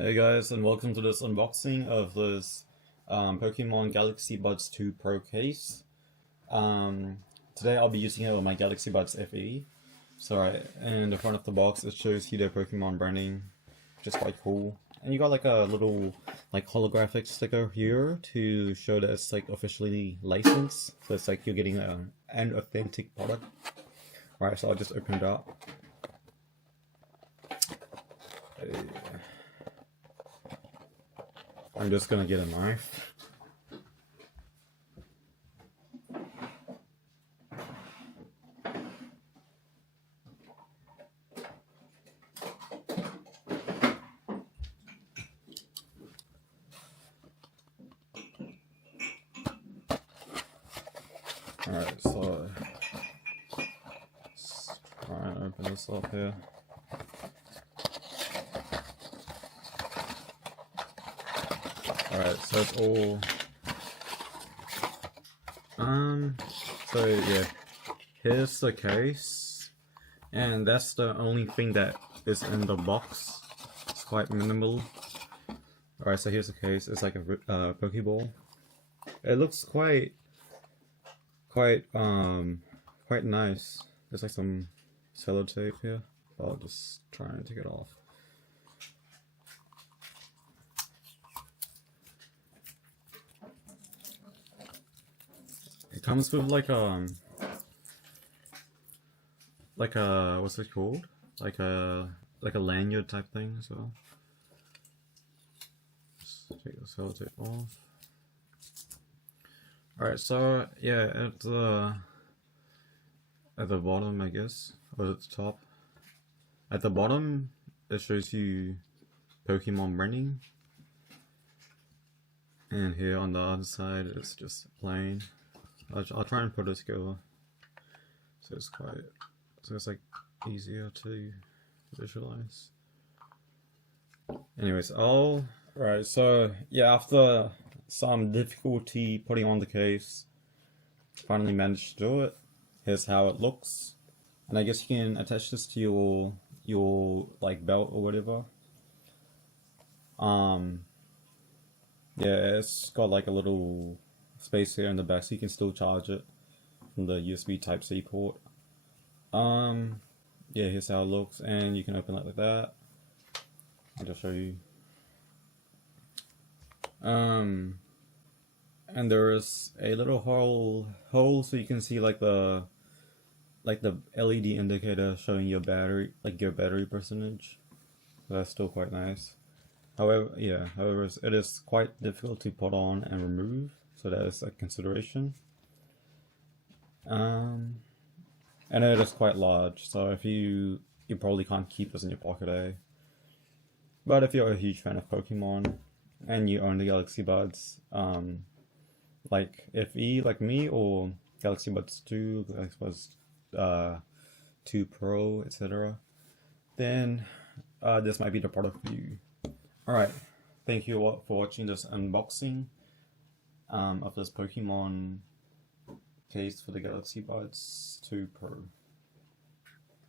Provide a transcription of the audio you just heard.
Hey guys, and welcome to this unboxing of this Pokemon Galaxy Buds 2 Pro case. Today I'll be using it with my Galaxy Buds FE. So right in the front of the box it shows you their Pokemon branding, which is quite cool. And you got like a little like holographic sticker here to show that it's like officially licensed. So it's like you're getting an authentic product. Alright, so I'll just open it up. I'm just gonna get a knife. Alright, so let's try and open this up here. Alright, so it's all so yeah, here's the case, and that's the only thing that is in the box. It's quite minimal. Alright, so here's the case. It's like a Pokeball. It looks quite nice. There's like some sellotape here. I'll just try and take it off. It comes with like a what's it called? Like a lanyard type thing. So just take the sellotape off. Alright, so yeah, at the bottom, I guess, or at the top. At the bottom, it shows you Pokemon branding, and here on the other side, it's just plain. I'll try and put it together, so it's like easier to visualize. Anyways, right. So yeah, after some difficulty putting on the case, finally managed to do it. Here's how it looks, and I guess you can attach this to your like belt or whatever. Yeah, it's got like a little space here in the back, so you can still charge it from the USB Type-C port. Yeah, here's how it looks, and you can open it like that. I'll just show you. And there is a little hole so you can see like the LED indicator showing your battery, like your battery percentage. So that's still quite nice. However, it is quite difficult to put on and remove, so that is a consideration. And it is quite large, so if you probably can't keep this in your pocket, But if you're a huge fan of Pokemon and you own the Galaxy Buds, like FE, like me, or Galaxy Buds 2, Galaxy Buds 2 Pro, etc., then this might be the product for you. Alright, thank you all for watching this unboxing of this Pokemon case for the Galaxy Buds 2 Pro.